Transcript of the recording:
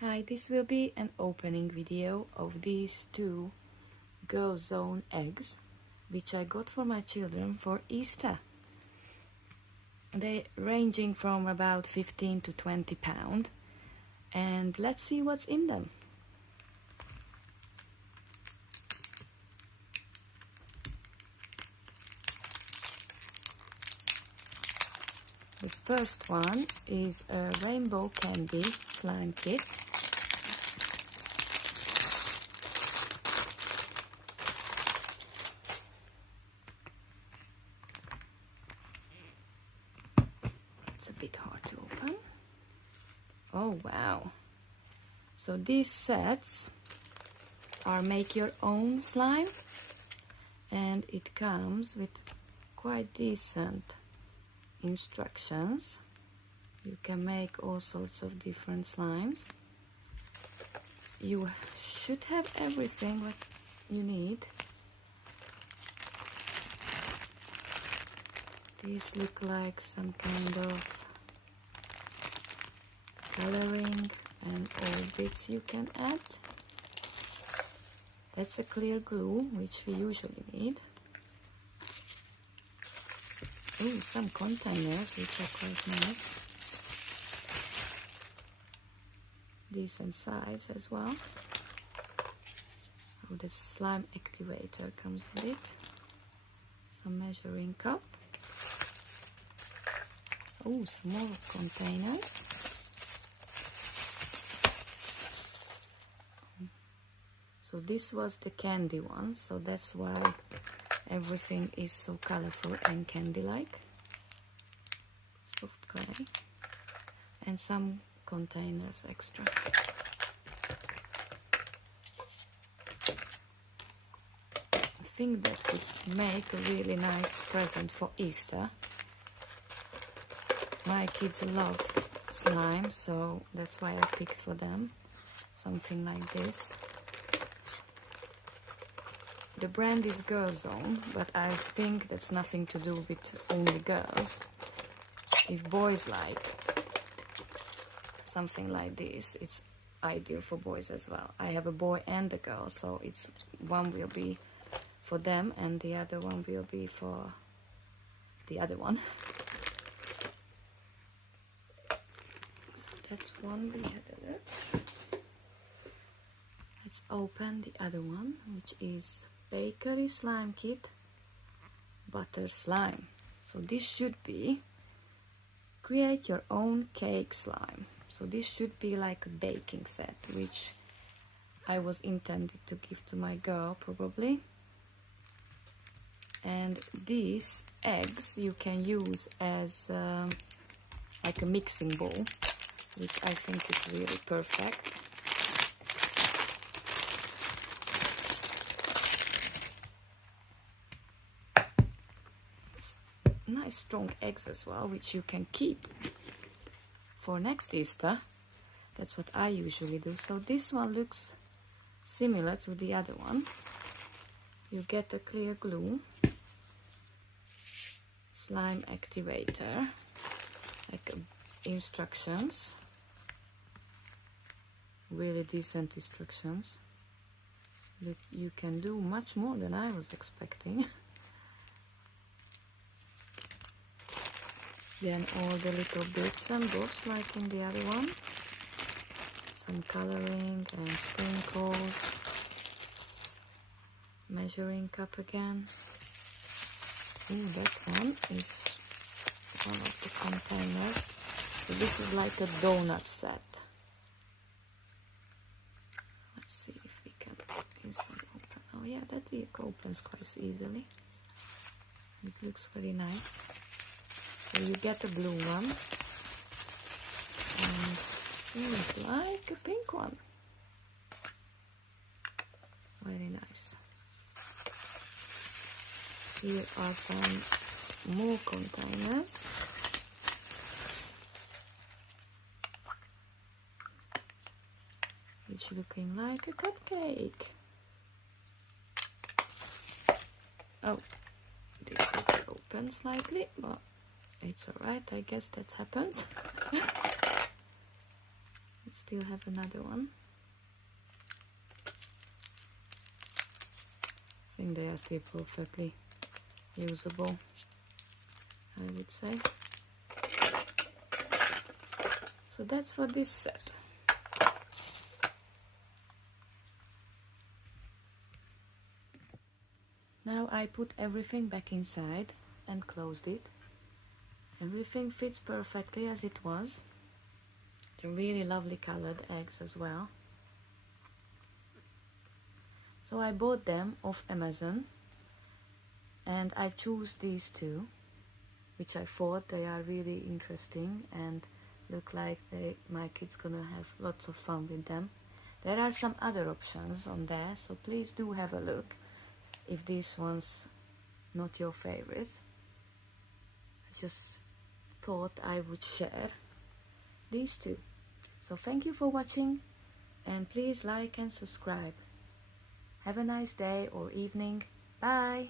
Hi, this will be an opening video of these two Girl Zone eggs which I got for my children for Easter. They're ranging from about 15 to 20 pounds, and let's see what's in them. The first one is a rainbow candy slime kit. It's a bit hard to open. Oh wow! So these sets are make your own slime, and it comes with quite decent instructions. You can make all sorts of different slimes. You should have everything what you need. These look like some kind of coloring and all bits you can add. That's a clear glue, which we usually need. Oh, some containers, which are quite nice. Decent size as well. Oh, the slime activator comes with it. Some measuring cup. Oh, some more containers. So this was the candy one, so that's why everything is so colorful and candy-like. Soft clay. And some containers extra. I think that would make a really nice present for Easter. My kids love slime, so that's why I picked for them something like this. The brand is Girl Zone, but I think that's nothing to do with only girls. If boys like something like this, it's ideal for boys as well. I have a boy and a girl, so it's one will be for them and the other one will be for the other one. So that's one we had a look. Let's open the other one, which is Bakery Slime Kit Butter Slime. So this should be create your own cake slime. So this should be like a baking set, which I was intended to give to my girl probably. And these eggs you can use as like a mixing bowl, which I think is really perfect. Nice strong eggs as well, which you can keep for next Easter. That's what I usually do. So this one looks similar to the other one. You get a clear glue, slime activator, like instructions, really decent instructions. Look, you can do much more than I was expecting. Then all the little bits and bobs like in the other one. Some coloring and sprinkles. Measuring cup again. Ooh, that one is one of the containers. So this is like a donut set. Let's see if we can this one open. Oh yeah, that opens quite easily. It looks very nice. So you get a blue one, and seems like a pink one. Very nice. Here are some more containers. Which looking like a cupcake. Oh, this will open slightly, but it's alright, I guess that happens. It's still have another one. I think they are still perfectly usable, I would say. So that's for this set. Now I put everything back inside and closed it. Everything fits perfectly as it was. They're really lovely colored eggs as well. So I bought them off Amazon and I chose these two, which I thought they are really interesting and look like my kids gonna have lots of fun with them. There are some other options on there, so please do have a look if this one's not your favorite. I just thought I would share these two. So thank you for watching and please like and subscribe. Have a nice day or evening. Bye!